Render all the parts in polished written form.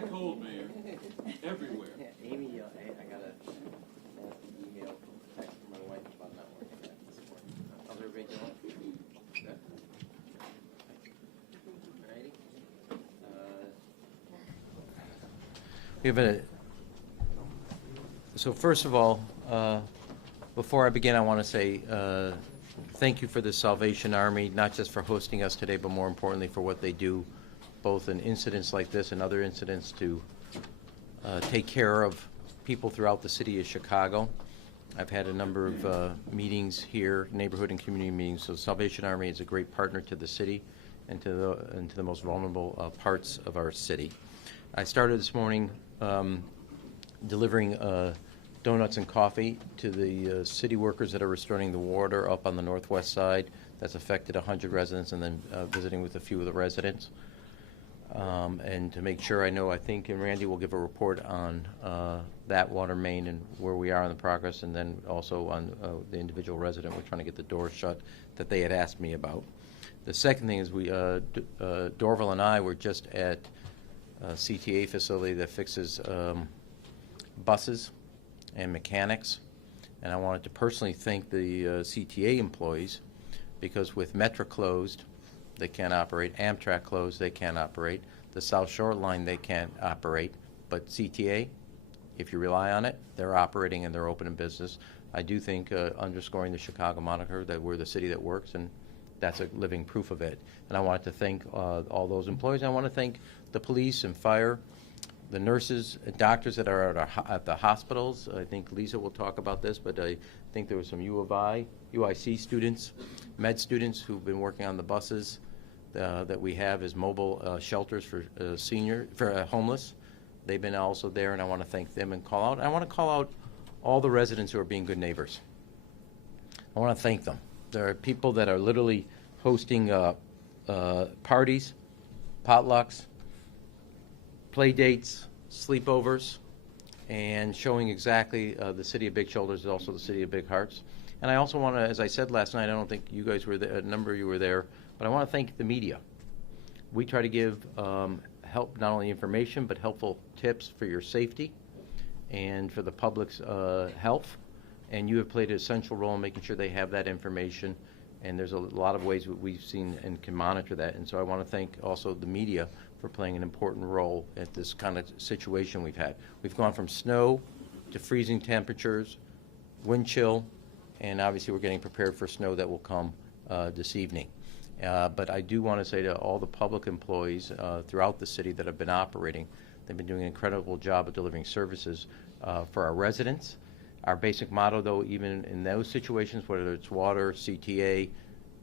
that cold, Mayor. Everywhere. Yeah, Amy, I got a nasty email, text from my wife about not working back this morning. How's everybody doing? Good? Alrighty. We have so first of all, before I begin, I want to say thank you for the Salvation Army, not just for hosting us today, but more importantly for what they do, both in incidents like this and other incidents, to take care of people throughout the city of Chicago. I've had a number of meetings here, neighborhood and community meetings, so Salvation Army is a great partner to the city and to the most vulnerable parts of our city. I started this morning delivering donuts and coffee to the city workers that are restoring the water up on the northwest side. That's affected 100 residents, and then visiting with a few of the residents. And to make sure I think, and Randy will give a report on that water main and where we are in the progress, and then also on the individual resident. We're trying to get the doors shut that they had asked me about. The second thing is Dorval and I were just at a CTA facility that fixes buses and mechanics, and I wanted to personally thank the CTA employees, because with Metra closed, they can't operate. Amtrak closed, they can't operate. The South Shore line, they can't operate. But CTA, if you rely on it, they're operating and they're open in business. I do think underscoring the Chicago moniker that we're the city that works, and that's a living proof of it. And I wanted to thank all those employees. I want to thank the police and fire, the nurses and doctors that are at the hospitals. I think Lisa will talk about this, but I think there was some UIC students, med students who've been working on the buses that we have as mobile shelters for homeless. They've been also there, and I want to thank them and call out. I want to call out all the residents who are being good neighbors. I want to thank them. There are people that are literally hosting parties, potlucks, play dates, sleepovers, and showing exactly the city of Big Shoulders is also the city of Big Hearts. And I also want to, as I said last night, I don't think you guys were there, a number of you were there, but I want to thank the media. We try to give help, not only information, but helpful tips for your safety and for the public's health. And you have played an essential role in making sure they have that information. And there's a lot of ways we've seen and can monitor that. And so I want to thank also the media for playing an important role at this kind of situation we've had. We've gone from snow to freezing temperatures, wind chill, and obviously we're getting prepared for snow that will come this evening. But I do want to say to all the public employees throughout the city that have been operating, they've been doing an incredible job of delivering services for our residents. Our basic motto, though, even in those situations, whether it's water, CTA,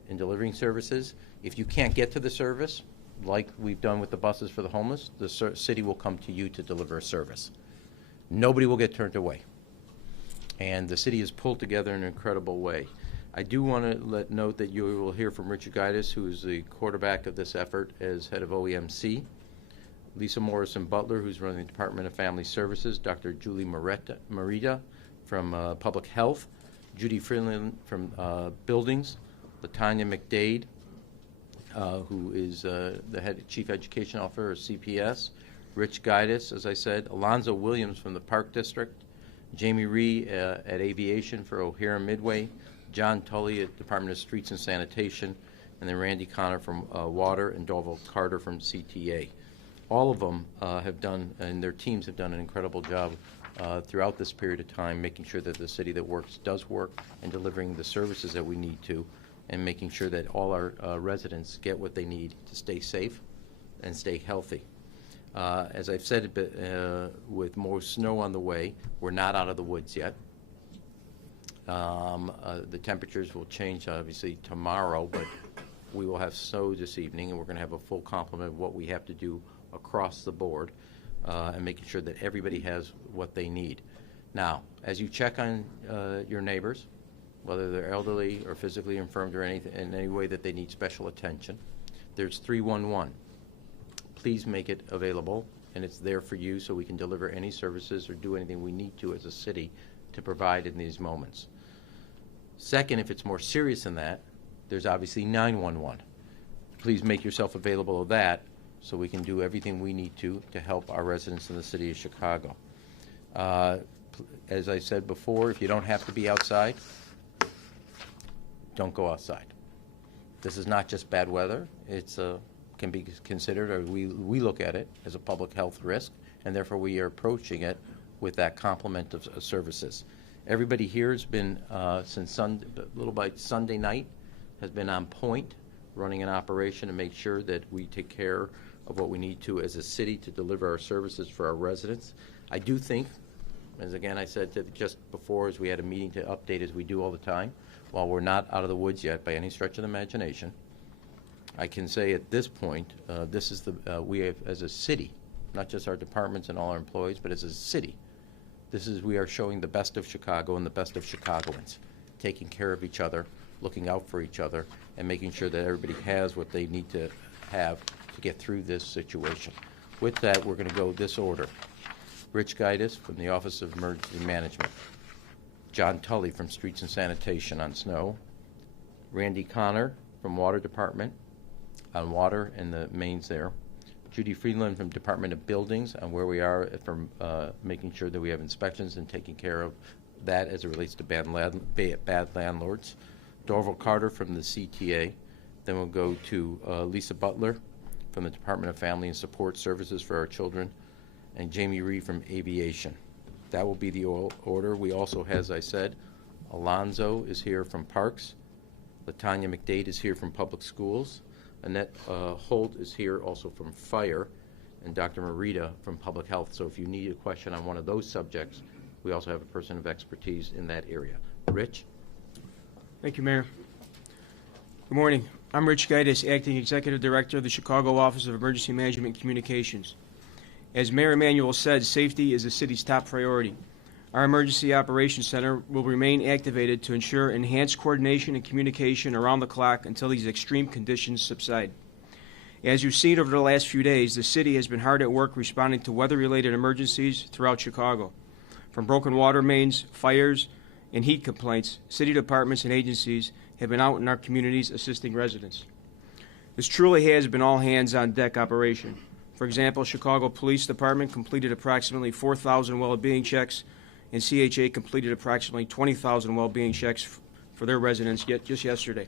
and delivering services, if you can't get to the service, like we've done with the buses for the homeless, the city will come to you to deliver a service. Nobody will get turned away. And the city has pulled together in an incredible way. I do want to note that you will hear from Richard Titus, who is the quarterback of this effort as head of OEMC, Lisa Morrison Butler, who's running the Department of Family Services, Dr. Julie Marita from Public Health, Judy Friedlin from Buildings, LaTanya McDade, who is the head chief education officer of CPS, Rich Titus, as I said, Alonzo Williams from the Park District, Jamie Ree at Aviation for O'Hare Midway, John Tully at Department of Streets and Sanitation, and then Randy Connor from Water, and Dorval Carter from CTA. All of them have done, and their teams have done an incredible job throughout this period of time, making sure that the city that works does work and delivering the services that we need to, and making sure that all our residents get what they need to stay safe and stay healthy. As I've said, with more snow on the way, we're not out of the woods yet. The temperatures will change, obviously, tomorrow, but we will have snow this evening, and we're going to have a full complement of what we have to do across the board, and making sure that everybody has what they need. Now, as you check on your neighbors, whether they're elderly or physically infirmed or anything, in any way that they need special attention, there's 311. Please make it available, and it's there for you so we can deliver any services or do anything we need to as a city to provide in these moments. Second, if it's more serious than that, there's obviously 911. Please make yourself available to that, so we can do everything we need to help our residents in the city of Chicago. As I said before, if you don't have to be outside, don't go outside. This is not just bad weather. It's can be considered, or we look at it as a public health risk, and therefore we are approaching it with that complement of services. Everybody here has been, since Sunday night, has been on point, running an operation to make sure that we take care of what we need to as a city to deliver our services for our residents. I do think, as again I said just before, as we had a meeting to update as we do all the time, while we're not out of the woods yet by any stretch of the imagination, I can say at this point, this is we have, as a city, not just our departments and all our employees, but as a city, we are showing the best of Chicago and the best of Chicagoans, taking care of each other, looking out for each other, and making sure that everybody has what they need to have to get through this situation. With that, we're going to go this order. Rich Titus from the Office of Emergency Management. John Tully from Streets and Sanitation on snow. Randy Connor from Water Department on water and the mains there. Judy Friedlin from Department of Buildings on where we are from making sure that we have inspections and taking care of that as it relates to bad landlords. Dorval Carter from the CTA. Then we'll go to Lisa Butler from the Department of Family and Support Services for our children, and Jamie Reed from Aviation. That will be the order. We also, as I said, Alonzo is here from Parks. Latanya McDade is here from Public Schools. Annette Holt is here also from Fire, and Dr. Marita from Public Health. So if you need a question on one of those subjects, we also have a person of expertise in that area. Rich? Thank you, Mayor. Good morning. I'm Rich Titus, Acting Executive Director of the Chicago Office of Emergency Management and Communications. As Mayor Emanuel said, safety is the city's top priority. Our Emergency Operations Center will remain activated to ensure enhanced coordination and communication around the clock until these extreme conditions subside. As you've seen over the last few days, the city has been hard at work responding to weather-related emergencies throughout Chicago. From broken water mains, fires, and heat complaints, city departments and agencies have been out in our communities assisting residents. This truly has been all hands-on-deck operation. For example, Chicago Police Department completed approximately 4,000 well-being checks, and CHA completed approximately 20,000 well-being checks for their residents just yesterday.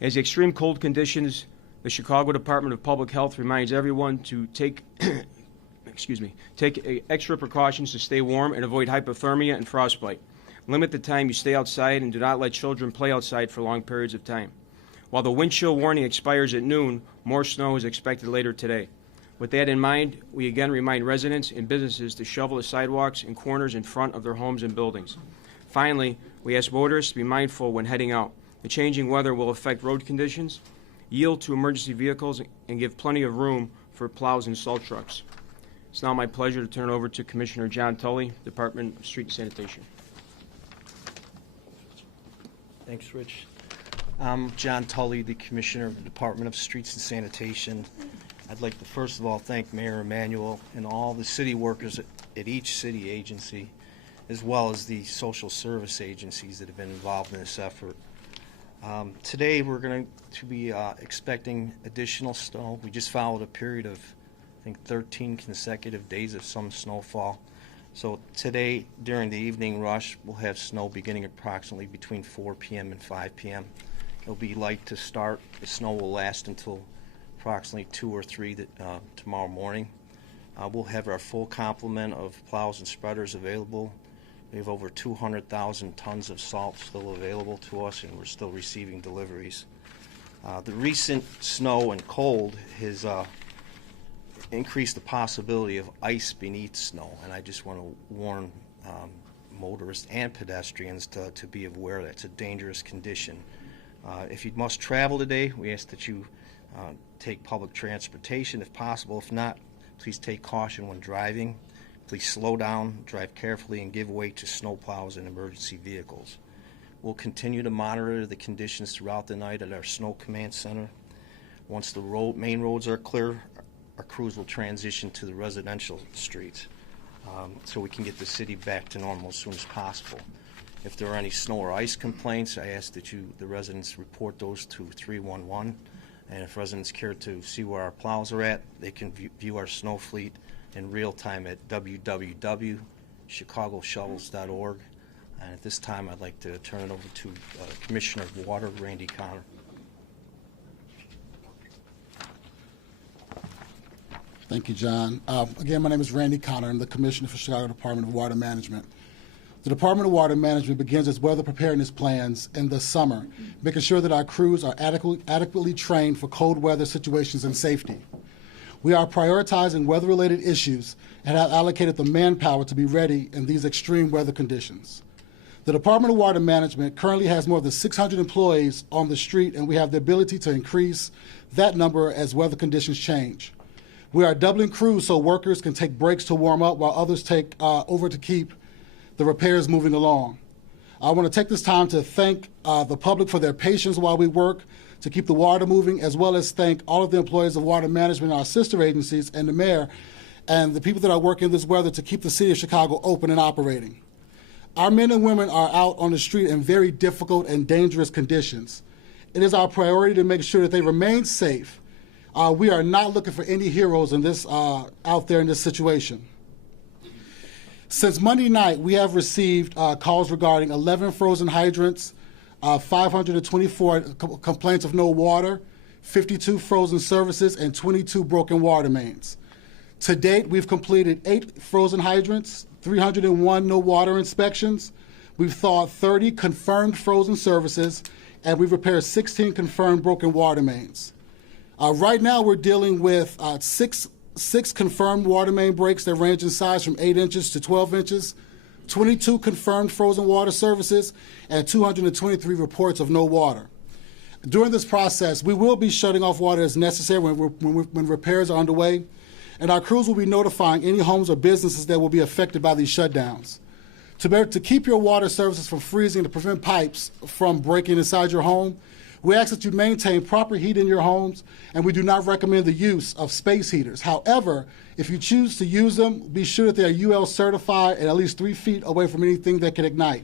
As the extreme cold conditions, the Chicago Department of Public Health reminds everyone to take extra precautions to stay warm and avoid hypothermia and frostbite. Limit the time you stay outside and do not let children play outside for long periods of time. While the wind chill warning expires at noon, more snow is expected later today. With that in mind, we again remind residents and businesses to shovel the sidewalks and corners in front of their homes and buildings. Finally, we ask motorists to be mindful when heading out. The changing weather will affect road conditions, yield to emergency vehicles, and give plenty of room for plows and salt trucks. It's now my pleasure to turn it over to Commissioner John Tully, Department of Street and Sanitation. Thanks, Rich. I'm John Tully, the Commissioner of the Department of Streets and Sanitation. I'd like to first of all thank Mayor Emanuel and all the city workers at each city agency, as well as the social service agencies that have been involved in this effort. Today we're going to be expecting additional snow. We just followed a period of, I think, 13 consecutive days of some snowfall. So today, during the evening rush, we'll have snow beginning approximately between 4 p.m. and 5 p.m. It'll be light to start. The snow will last until approximately 2 or 3 tomorrow morning. We'll have our full complement of plows and spreaders available. We have over 200,000 tons of salt still available to us, and we're still receiving deliveries. The recent snow and cold has increased the possibility of ice beneath snow, and I just want to warn motorists and pedestrians to be aware that it's a dangerous condition. If you must travel today, we ask that you take public transportation if possible. If not, please take caution when driving. Please slow down, drive carefully, and give way to snowplows and emergency vehicles. We'll continue to monitor the conditions throughout the night at our Snow Command Center. Once the main roads are clear, our crews will transition to the residential streets so we can get the city back to normal as soon as possible. If there are any snow or ice complaints, I ask that the residents report those to 311. And if residents care to see where our plows are at, they can view our snow fleet in real time at www.chicagoshovels.org. And at this time, I'd like to turn it over to Commissioner of Water, Randy Connor. Thank you, John. Again, my name is Randy Connor. I'm the Commissioner for Chicago Department of Water Management. The Department of Water Management begins its weather preparedness plans in the summer, making sure that our crews are adequately trained for cold weather situations and safety. We are prioritizing weather-related issues and have allocated the manpower to be ready in these extreme weather conditions. The Department of Water Management currently has more than 600 employees on the street, and we have the ability to increase that number as weather conditions change. We are doubling crews so workers can take breaks to warm up while others take over to keep the repairs moving along. I want to take this time to thank the public for their patience while we work to keep the water moving, as well as thank all of the employees of water management, our sister agencies, and the mayor, and the people that are working this weather to keep the city of Chicago open and operating. Our men and women are out on the street in very difficult and dangerous conditions. It is our priority to make sure that they remain safe. We are not looking for any heroes in this out there in this situation. Since Monday night, we have received calls regarding 11 frozen hydrants, 524 complaints of no water, 52 frozen services, and 22 broken water mains. To date, we've completed 8 frozen hydrants, 301 no water inspections. We've thawed 30 confirmed frozen services, and we've repaired 16 confirmed broken water mains. Right now, we're dealing with six confirmed water main breaks that range in size from 8 inches to 12 inches, 22 confirmed frozen water services, and 223 reports of no water. During this process, we will be shutting off water as necessary when repairs are underway, and our crews will be notifying any homes or businesses that will be affected by these shutdowns. To keep your water services from freezing, to prevent pipes from breaking inside your home, we ask that you maintain proper heat in your homes, and we do not recommend the use of space heaters. However, if you choose to use them, be sure that they are UL certified and at least 3 feet away from anything that can ignite.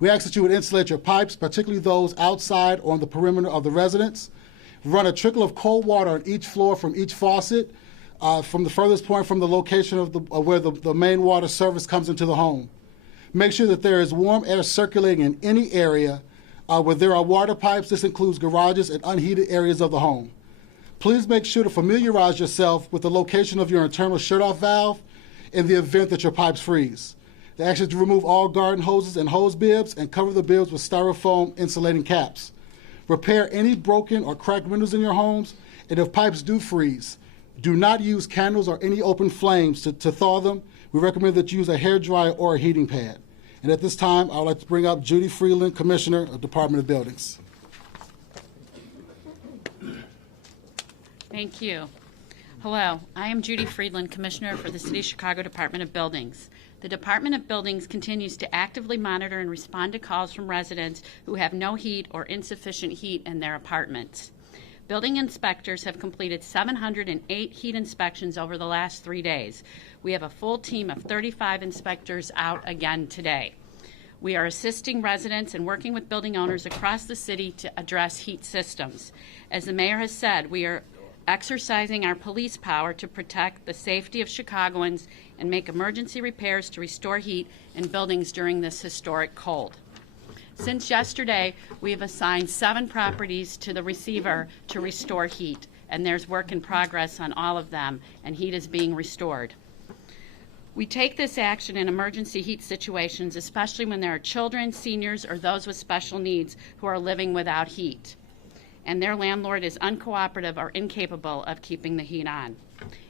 We ask that you would insulate your pipes, particularly those outside or on the perimeter of the residence. Run a trickle of cold water on each floor from each faucet, from the furthest point from the location of where the main water service comes into the home. Make sure that there is warm air circulating in any area where there are water pipes. This includes garages and unheated areas of the home. Please make sure to familiarize yourself with the location of your internal shut-off valve in the event that your pipes freeze. They ask you to remove all garden hoses and hose bibs and cover the bibs with styrofoam insulating caps. Repair any broken or cracked windows in your homes, and if pipes do freeze, do not use candles or any open flames to thaw them. We recommend that you use a hairdryer or a heating pad. And at this time, I would like to bring up Judy Friedlin, Commissioner of Department of Buildings. Thank you. Hello, I am Judy Friedlin, Commissioner for the City of Chicago Department of Buildings. The Department of Buildings continues to actively monitor and respond to calls from residents who have no heat or insufficient heat in their apartments. Building inspectors have completed 708 heat inspections over the last 3 days. We have a full team of 35 inspectors out again today. We are assisting residents and working with building owners across the city to address heat systems. As the mayor has said, we are exercising our police power to protect the safety of Chicagoans and make emergency repairs to restore heat in buildings during this historic cold. Since yesterday, we have assigned 7 properties to the receiver to restore heat, and there's work in progress on all of them, and heat is being restored. We take this action in emergency heat situations, especially when there are children, seniors, or those with special needs who are living without heat, and their landlord is uncooperative or incapable of keeping the heat on.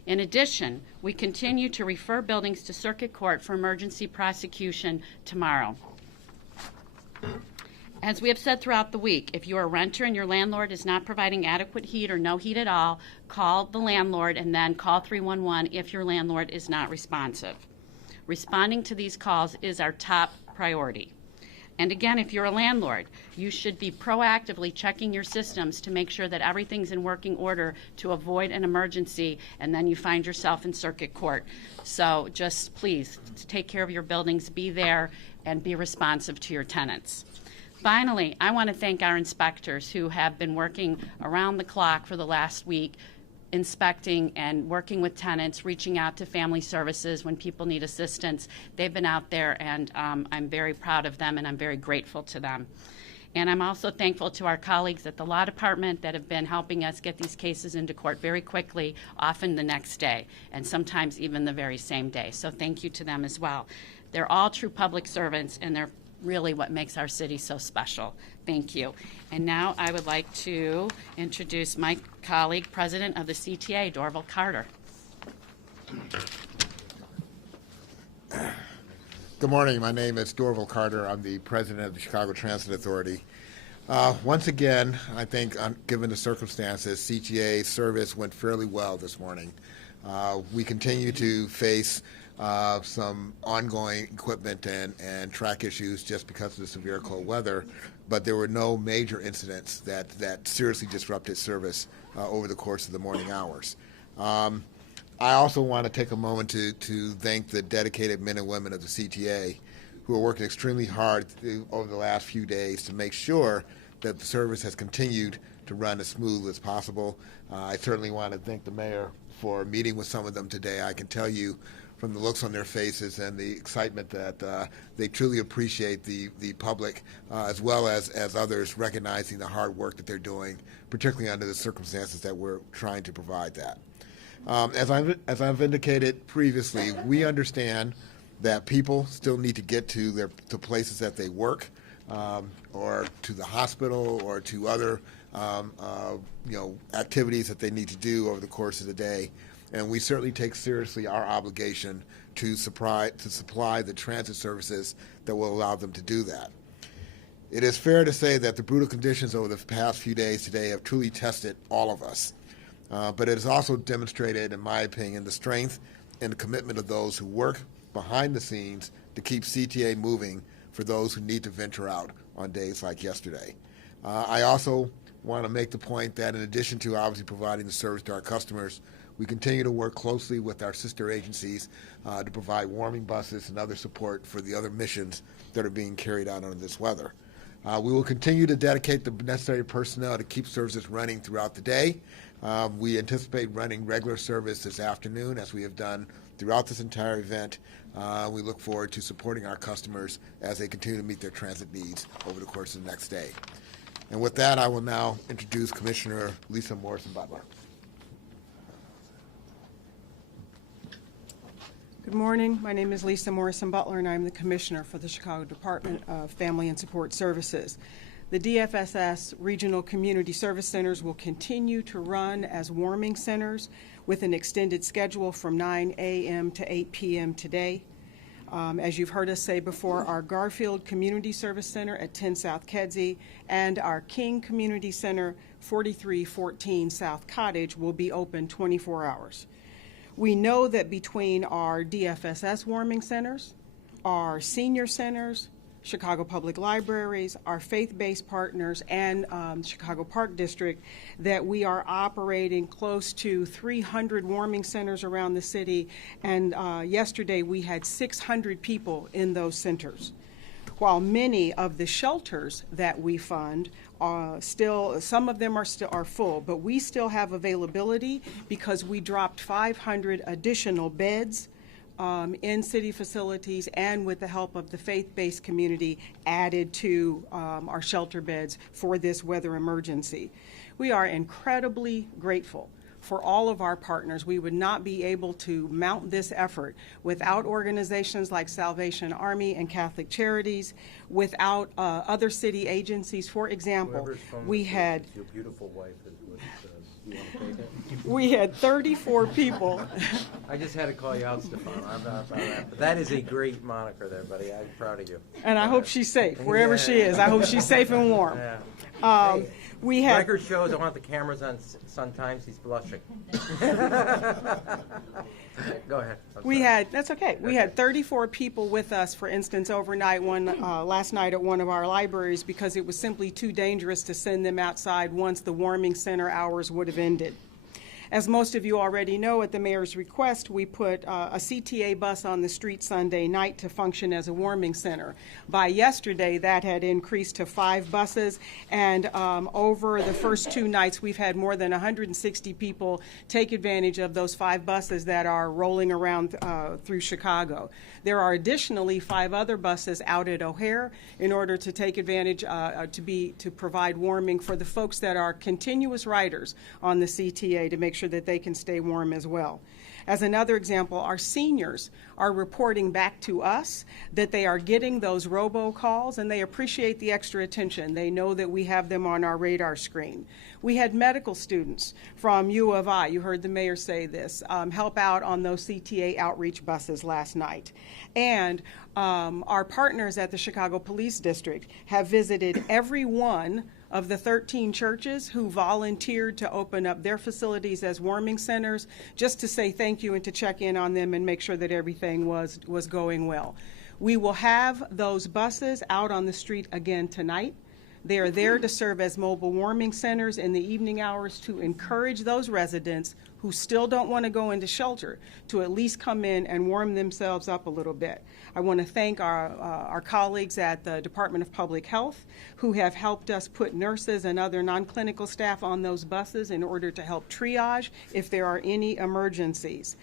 In addition, we continue to refer buildings to circuit court for emergency prosecution tomorrow. As we have said throughout the week, if you are a renter and your landlord is not providing adequate heat or no heat at all, call the landlord and then call 311 if your landlord is not responsive. Responding to these calls is our top priority. And again, if you're a landlord, you should be proactively checking your systems to make sure that everything's in working order to avoid an emergency, and then you find yourself in circuit court. So just please take care of your buildings, be there, and be responsive to your tenants. Finally, I want to thank our inspectors who have been working around the clock for the last week, inspecting and working with tenants, reaching out to family services when people need assistance. They've been out there, and I'm very proud of them, and I'm very grateful to them. And I'm also thankful to our colleagues at the law department that have been helping us get these cases into court very quickly, often the next day, and sometimes even the very same day. So thank you to them as well. They're all true public servants, and they're really what makes our city so special. Thank you. And now I would like to introduce my colleague, President of the CTA, Dorval Carter. Good morning. My name is Dorval Carter. I'm the president of the Chicago Transit Authority. Once again, I think given the circumstances, CTA service went fairly well this morning. We continue to face some ongoing equipment and track issues just because of the severe cold weather, but there were no major incidents that seriously disrupted service over the course of the morning hours. I also want to take a moment to thank the dedicated men and women of the CTA who are working extremely hard over the last few days to make sure that the service has continued to run as smooth as possible. I certainly want to thank the mayor for meeting with some of them today. I can tell you from the looks on their faces and the excitement that they truly appreciate the public as well as others recognizing the hard work that they're doing, particularly under the circumstances that we're trying to provide that. As I've indicated previously, we understand that people still need to get to places that they work, or to the hospital, or to other activities that they need to do over the course of the day. And we certainly take seriously our obligation to supply the transit services that will allow them to do that. It is fair to say that the brutal conditions over the past few days today have truly tested all of us. But it has also demonstrated, in my opinion, the strength and the commitment of those who work behind the scenes to keep CTA moving for those who need to venture out on days like yesterday. I also want to make the point that in addition to obviously providing the service to our customers, we continue to work closely with our sister agencies to provide warming buses and other support for the other missions that are being carried out under this weather. We will continue to dedicate the necessary personnel to keep services running throughout the day. We anticipate running regular service this afternoon, as we have done throughout this entire event. We look forward to supporting our customers as they continue to meet their transit needs over the course of the next day. And with that, I will now introduce Commissioner Lisa Morrison Butler. Good morning. My name is Lisa Morrison Butler, and I'm the Commissioner for the Chicago Department of Family and Support Services. The DFSS Regional Community Service Centers will continue to run as warming centers with an extended schedule from 9 a.m. to 8 p.m. today. As you've heard us say before, our Garfield Community Service Center at 10 South Kedzie and our King Community Center, 4314 South Cottage, will be open 24 hours. We know that between our DFSS warming centers, our senior centers, Chicago Public Libraries, our faith-based partners, and Chicago Park District, that we are operating close to 300 warming centers around the city, and yesterday we had 600 people in those centers. While many of the shelters that we fund some of them are full, but we still have availability because we dropped 500 additional beds in city facilities, and with the help of the faith-based community, added to our shelter beds for this weather emergency. We are incredibly grateful for all of our partners. We would not be able to mount this effort without organizations like Salvation Army and Catholic Charities, without other city agencies. For example, we had your beautiful wife is what it says. You want to take it? We had 34 people. I just had to call you out, Stefano. I'm not proud of that. But that is a great moniker there, buddy. I'm proud of you. And I hope she's safe, wherever she is. I hope she's safe and warm. Yeah. We had Record shows, I want the cameras on sometimes. He's blushing. Go ahead. That's okay. We had 34 people with us, for instance, overnight last night at one of our libraries, because it was simply too dangerous to send them outside once the warming center hours would have ended. As most of you already know, at the mayor's request, we put a CTA bus on the street Sunday night to function as a warming center. By yesterday, that had increased to 5 buses, and over the first 2 nights, we've had more than 160 people take advantage of those 5 buses that are rolling around through Chicago. There are additionally 5 other buses out at O'Hare in order to take advantage to provide warming for the folks that are continuous riders on the CTA to make sure that they can stay warm as well. As another example, our seniors are reporting back to us that they are getting those robocalls, and they appreciate the extra attention. They know that we have them on our radar screen. We had medical students from U of I, you heard the mayor say this, help out on those CTA outreach buses last night. And our partners at the Chicago Police District have visited every one of the 13 churches who volunteered to open up their facilities as warming centers, just to say thank you and to check in on them and make sure that everything was going well. We will have those buses out on the street again tonight. They are there to serve as mobile warming centers in the evening hours to encourage those residents who still don't want to go into shelter to at least come in and warm themselves up a little bit. I want to thank our colleagues at the Department of Public Health who have helped us put nurses and other non-clinical staff on those buses in order to help triage if there are any emergencies.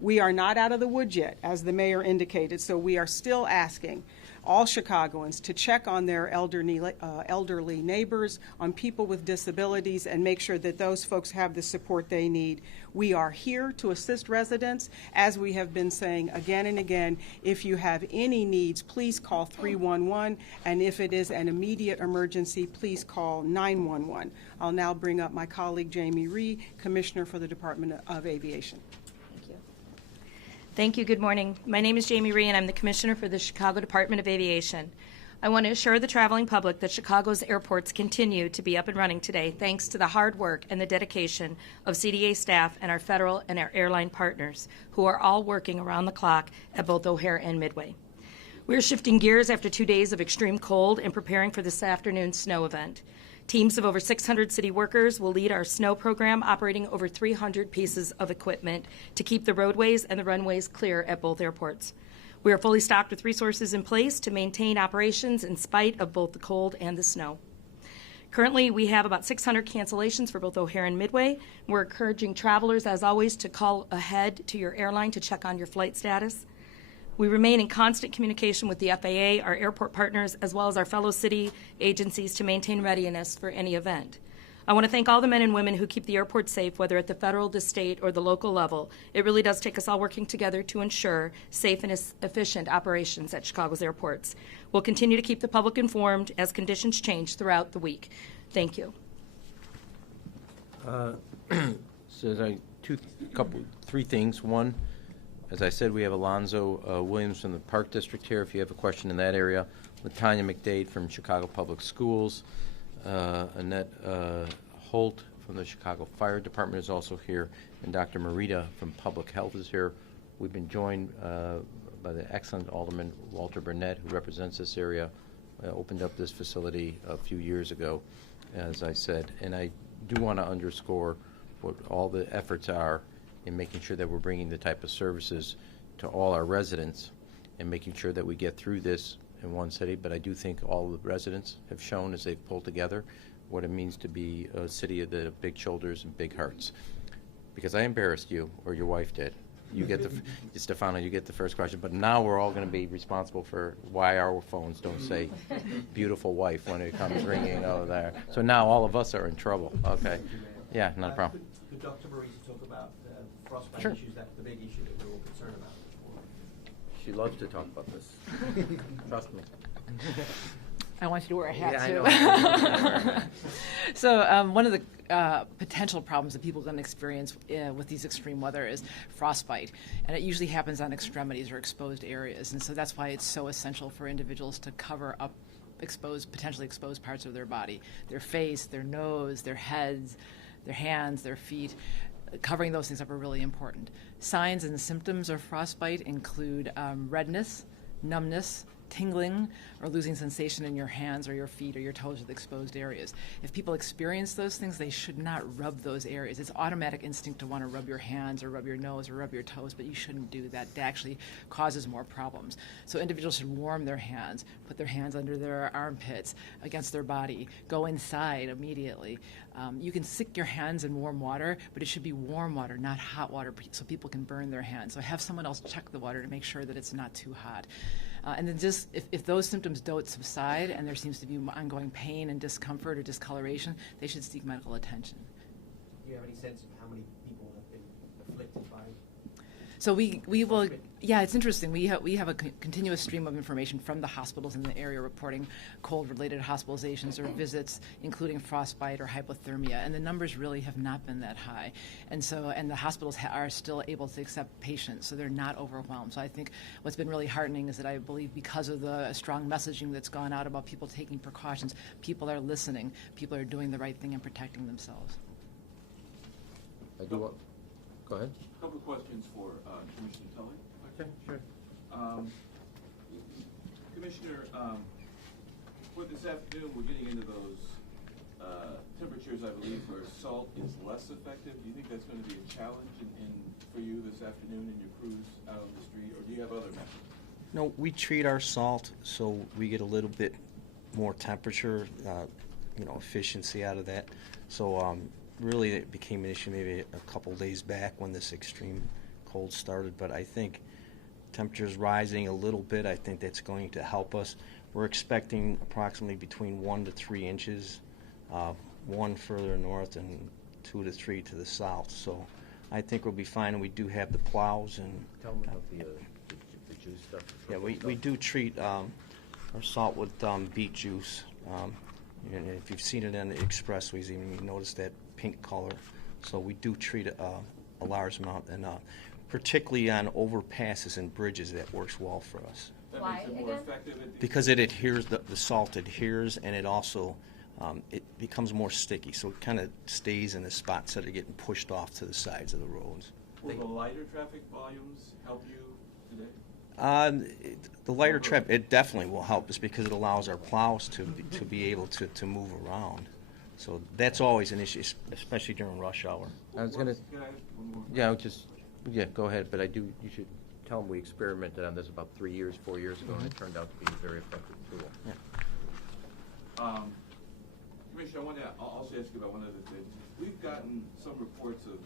We are not out of the woods yet, as the mayor indicated, so we are still asking all Chicagoans to check on their elderly neighbors, on people with disabilities, and make sure that those folks have the support they need. We are here to assist residents, as we have been saying again and again. If you have any needs, please call 311, and if it is an immediate emergency, please call 911. I'll now bring up my colleague Jamie Rhee, Commissioner for the Department of Aviation. Thank you. Good morning. My name is Jamie Rhee, and I'm the Commissioner for the Chicago Department of Aviation. I want to assure the traveling public that Chicago's airports continue to be up and running today thanks to the hard work and the dedication of CDA staff and our federal and our airline partners, who are all working around the clock at both O'Hare and Midway. We're shifting gears after 2 days of extreme cold and preparing for this afternoon's snow event. Teams of over 600 city workers will lead our snow program, operating over 300 pieces of equipment to keep the roadways and the runways clear at both airports. We are fully stocked with resources in place to maintain operations in spite of both the cold and the snow. Currently, we have about 600 cancellations for both O'Hare and Midway. We're encouraging travelers, as always, to call ahead to your airline to check on your flight status. We remain in constant communication with the FAA, our airport partners, as well as our fellow city agencies to maintain readiness for any event. I want to thank all the men and women who keep the airport safe, whether at the federal, the state, or the local level. It really does take us all working together to ensure safe and efficient operations at Chicago's airports. We'll continue to keep the public informed as conditions change throughout the week. Thank you. So three things. One, as I said, we have Alonzo Williams from the Park District here. If you have a question in that area, Latanya McDade from Chicago Public Schools, Annette Holt from the Chicago Fire Department is also here, and Dr. Marita from Public Health is here. We've been joined by the excellent Alderman Walter Burnett, who represents this area, opened up this facility a few years ago, as I said. And I do want to underscore what all the efforts are in making sure that we're bringing the type of services to all our residents and making sure that we get through this in one city. But I do think all the residents have shown, as they've pulled together, what it means to be a city of the big shoulders and big hearts. Because I embarrassed you, or your wife did. You get the, Stefano, you get the first question. But now we're all going to be responsible for why our phones don't say beautiful wife when it comes ringing over there. So now all of us are in trouble. Okay. Yeah, not a problem. Could Dr. Morrison talk about frostbite Sure. issues, the big issue that we're all concerned about? She loves to talk about this. Trust me. I want you to wear a hat, Yeah, too. I know. So one of the potential problems that people are going to experience with these extreme weather is frostbite. And it usually happens on extremities or exposed areas. And so that's why it's so essential for individuals to cover up potentially exposed parts of their body, their face, their nose, their heads, their hands, their feet. Covering those things up are really important. Signs and symptoms of frostbite include redness, numbness, tingling or losing sensation in your hands or your feet or your toes or the exposed areas. If people experience those things, they should not rub those areas. It's automatic instinct to want to rub your hands or rub your nose or rub your toes, but you shouldn't do that. That actually causes more problems. So individuals should warm their hands, put their hands under their armpits, against their body, go inside immediately. You can stick your hands in warm water, but it should be warm water, not hot water, so people can burn their hands. So have someone else check the water to make sure that it's not too hot. And then just, if those symptoms don't subside and there seems to be ongoing pain and discomfort or discoloration, they should seek medical attention. Do you have any sense of how many people have been afflicted by? So we will, yeah, it's interesting. We have a continuous stream of information from the hospitals in the area reporting cold-related hospitalizations or visits, including frostbite or hypothermia, and the numbers really have not been that high. And the hospitals are still able to accept patients, so they're not overwhelmed. So I think what's been really heartening is that I believe because of the strong messaging that's gone out about people taking precautions, people are listening, people are doing the right thing and protecting themselves. Go ahead. A couple of questions for Commissioner Tully. Okay, sure. Commissioner, for this afternoon, we're getting into those temperatures, I believe, where salt is less effective. Do you think that's going to be a challenge for you this afternoon in your crews out on the street, or do you have other methods? No, we treat our salt so we get a little bit more temperature, efficiency out of that. So really it became an issue maybe a couple days back when this extreme cold started, but I think temperatures rising a little bit, I think that's going to help us. We're expecting approximately between 1 to 3 inches, 1 further north and 2 to 3 to the south. So I think we'll be fine, and we do have the plows. And Tell them about the juice stuff. yeah, we do treat our salt with beet juice. And if you've seen it on the expressways, even you notice that pink color. So we do treat a large amount, and particularly on overpasses and bridges, that works well for us. That makes it more effective? Because it adheres, the salt adheres, and it also it becomes more sticky, so it kind of stays in the spot instead of getting pushed off to the sides of the roads. Will the lighter traffic volumes help you today? The lighter traffic, it definitely will help us because it allows our plows to be able to move around. So that's always an issue, especially during rush hour. I was going to, go ahead, but you should tell them we experimented on this about 4 years ago, and it turned out to be a very effective tool. Yeah. Commissioner, I want to also ask you about one other thing. We've gotten some reports of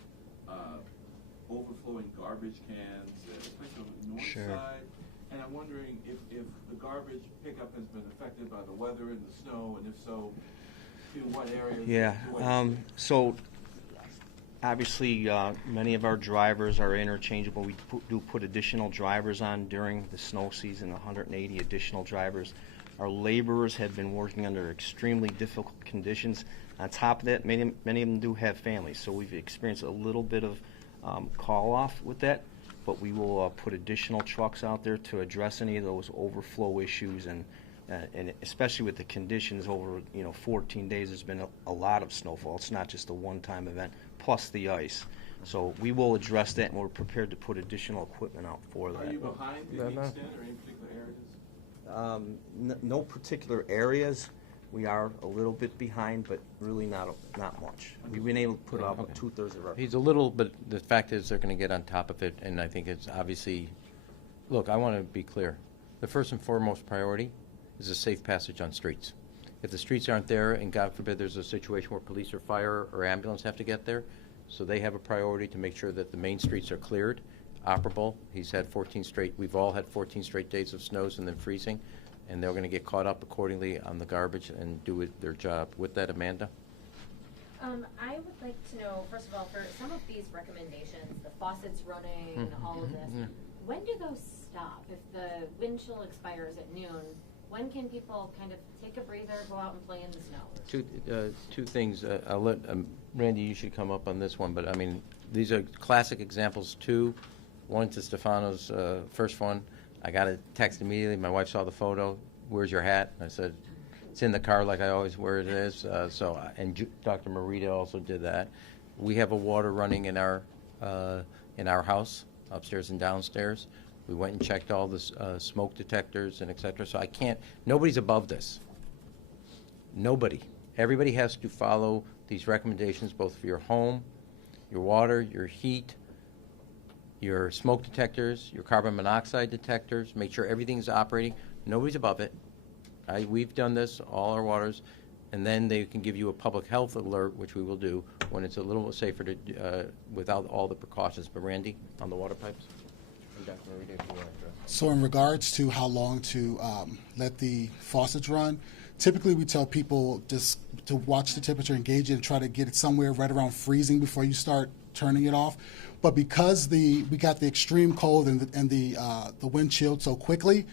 overflowing garbage cans, especially on the north side, and I'm wondering if the garbage pickup has been affected by the weather and the snow, and if so, to what areas? Yeah, so obviously many of our drivers are interchangeable. We do put additional drivers on during the snow season, 180 additional drivers. Our laborers have been working under extremely difficult conditions. On top of that, many of them do have families, so we've experienced a little bit of call-off with that, but we will put additional trucks out there to address any of those overflow issues, and especially with the conditions over 14 days, there's been a lot of snowfall. It's not just a one-time event, plus the ice. So we will address that, and we're prepared to put additional equipment out for that. Are you behind in the extent or any particular areas? No particular areas. We are a little bit behind, but really not much. We've been able to put out about 2/3 of our. He's a little, but the fact is they're going to get on top of it, and I think it's obviously, look, I want to be clear. The first and foremost priority is a safe passage on streets. If the streets aren't there, and God forbid there's a situation where police or fire or ambulance have to get there, so they have a priority to make sure that the main streets are cleared, operable. He's had 14 straight, we've all had 14 straight days of snows and then freezing, and they're going to get caught up accordingly on the garbage and do their job. With that, Amanda? I would like to know, first of all, for some of these recommendations, the faucets running and all of this, when do those stop? If the wind chill expires at noon, when can people kind of take a breather, go out and play in the snow? Two things. I'll let Randy, you should come up on this one, but I mean, these are classic examples too. One to Stefano's first one. I got a text immediately. My wife saw the photo. Where's your hat? I said, it's in the car like I always wear it is. And Dr. Marita also did that. We have a water running in our house, upstairs and downstairs. We went and checked all the smoke detectors and et cetera. So I can't, nobody's above this. Nobody. Everybody has to follow these recommendations, both for your home, your water, your heat, your smoke detectors, your carbon monoxide detectors, make sure everything's operating. Nobody's above it. We've done this, all our waters, and then they can give you a public health alert, which we will do when it's a little safer to, without all the precautions. But Randy, on the water pipes? And Dr. Marita, if you want to. So in regards to how long to let the faucets run, typically we tell people just to watch the temperature, engage it, and try to get it somewhere right around freezing before you start turning it off. But because we got the extreme cold and the wind chilled so quickly,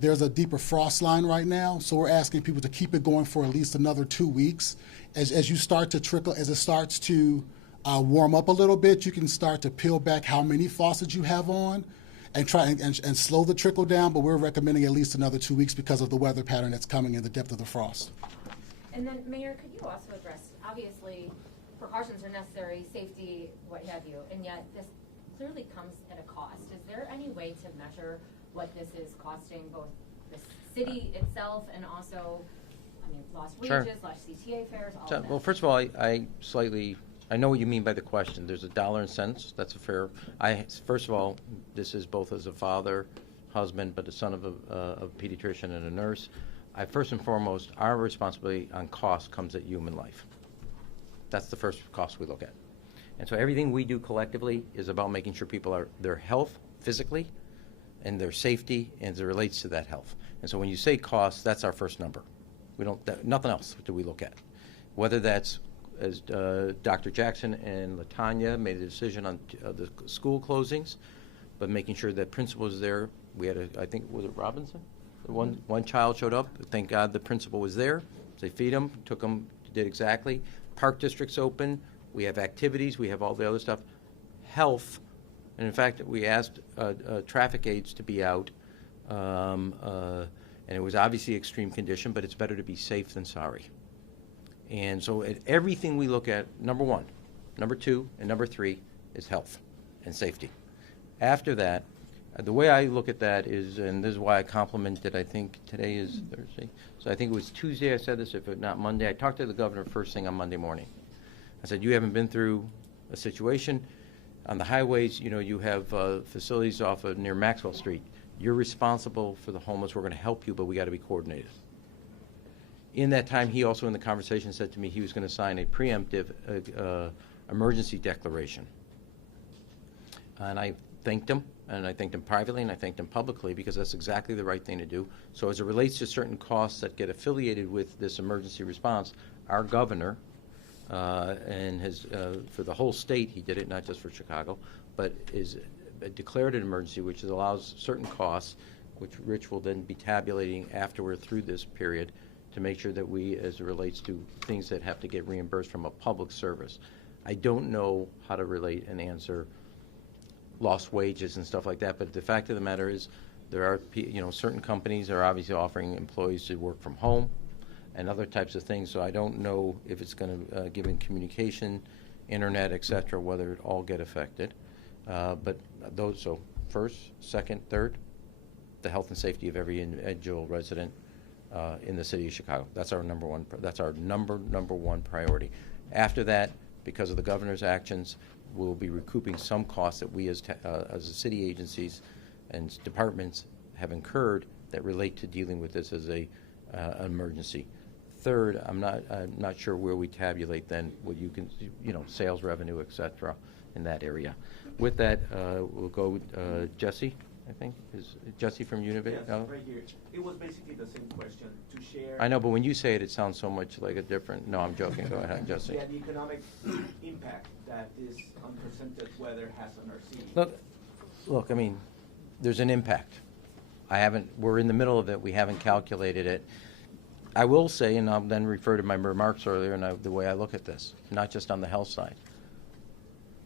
there's a deeper frost line right now. So we're asking people to keep it going for at least another 2 weeks. As you start to trickle, as it starts to warm up a little bit, you can start to peel back how many faucets you have on and try and slow the trickle down. But we're recommending at least another 2 weeks because of the weather pattern that's coming and the depth of the frost. And then, Mayor, could you also address, obviously, precautions are necessary, safety, what have you, and yet this clearly comes at a cost. Is there any way to measure what this is costing both the city itself and also, I mean, lost wages, Sure. lost CTA fares, all So, of that? well, first of all, I know what you mean by the question. There's a dollar and cents. That's a fair. First of all, this is both as a father, husband, but the son of a pediatrician and a nurse. First and foremost, our responsibility on cost comes at human life. That's the first cost we look at. And so everything we do collectively is about making sure people are their health physically and their safety as it relates to that health. And so when you say cost, that's our first number. Nothing else do we look at. Whether that's, as Dr. Jackson and LaTanya made a decision on the school closings, but making sure that principal was there. We had I think, was it Robinson? One child showed up. Thank God the principal was there. They feed them, took them, did exactly. Park district's open. We have activities. We have all the other stuff. Health. And in fact, we asked traffic aides to be out. And it was obviously extreme condition, but it's better to be safe than sorry. And so at everything we look at, number one, number two, and number three is health and safety. After that, the way I look at that is, and this is why I complimented, I think today is Thursday, so I think it was Tuesday I said this, if not Monday. I talked to the governor first thing on Monday morning. I said, you haven't been through a situation on the highways, you have facilities off of near Maxwell Street. You're responsible for the homeless. We're going to help you, but we got to be coordinated. In that time, he also in the conversation said to me he was going to sign a preemptive emergency declaration. And I thanked him, and I thanked him privately, and I thanked him publicly, because that's exactly the right thing to do. So as it relates to certain costs that get affiliated with this emergency response, our governor, and for the whole state, he did it, not just for Chicago, but is declared an emergency, which allows certain costs, which Rich will then be tabulating after we're through this period, to make sure that we, as it relates to things that have to get reimbursed from a public service. I don't know how to relate and answer lost wages and stuff like that, but the fact of the matter is there are, certain companies are obviously offering employees to work from home and other types of things, so I don't know if it's going to, given communication, internet, et cetera, whether it all get affected. But those, so first, second, third, the health and safety of every individual resident in the city of Chicago. That's our number one. That's our number one priority. After that, because of the governor's actions, we'll be recouping some costs that we as the city agencies and departments have incurred that relate to dealing with this as an emergency. Third, I'm not sure where we tabulate then what you can, sales revenue, et cetera, in that area. With that, we'll go Jesse. I think is Jesse from Univ. Yes, right here. It was basically the same question to share. I know, but when you say it, it sounds so much like a different. No, I'm joking. Go ahead, Jesse. Yeah, the economic impact that this unprecedented weather has on our city. Look. I mean, there's an impact. We're in the middle of it. We haven't calculated it. I will say, and I'll then refer to my remarks earlier and the way I look at this, not just on the health side.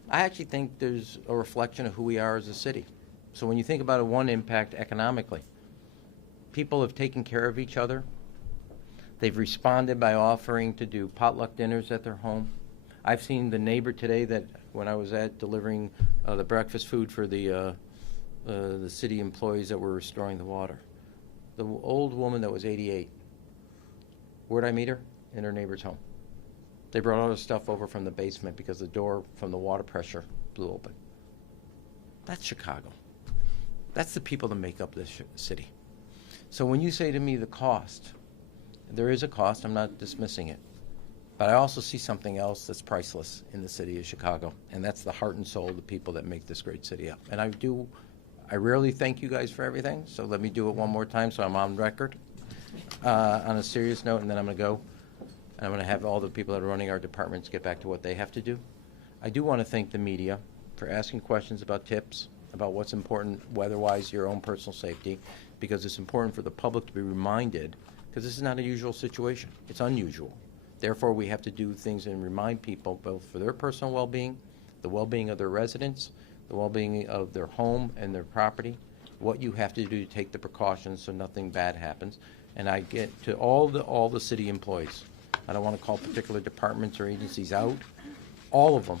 I actually think there's a reflection of who we are as a city. So when you think about one impact economically, people have taken care of each other. They've responded by offering to do potluck dinners at their home. I've seen the neighbor today that when I was delivering the breakfast food for the the city employees that were restoring the water. The old woman that was 88, where'd I meet her? In her neighbor's home. They brought all her stuff over from the basement because the door from the water pressure blew open. That's Chicago. That's the people that make up this city. So when you say to me the cost, there is a cost, I'm not dismissing it. But I also see something else that's priceless in the city of Chicago, and that's the heart and soul of the people that make this great city up. And I rarely thank you guys for everything, so let me do it one more time so I'm on record. On a serious note, and then I'm going to go, and I'm going to have all the people that are running our departments get back to what they have to do. I do want to thank the media for asking questions about tips, about what's important weather-wise, your own personal safety, because it's important for the public to be reminded, because this is not a usual situation. It's unusual. Therefore, we have to do things and remind people both for their personal well-being, the well-being of their residents, the well-being of their home and their property, what you have to do to take the precautions so nothing bad happens. And I get to all the city employees. I don't want to call particular departments or agencies out. All of them.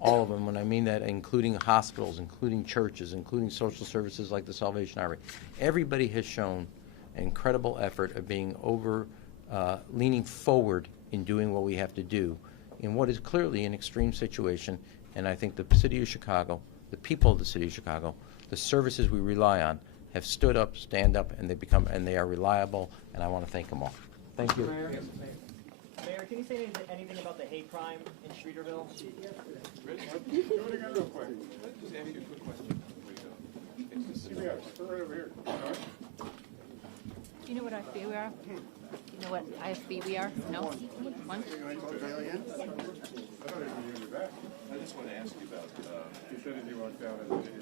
All of them, when I mean that, including hospitals, including churches, including social services like the Salvation Army. Everybody has shown incredible effort of being leaning forward in doing what we have to do in what is clearly an extreme situation. And I think the city of Chicago, the people of the city of Chicago, the services we rely on have stood up, stand up, and they are reliable, and I want to thank them all. Thank you. Mayor, can you say anything about the hate crime in Streeterville? Rich, real quick. Just ask you a quick question before you go. Do you know what IFB we are? Do you know what IFB we are? No? One? I just want to ask you about, you said that you were found in the video.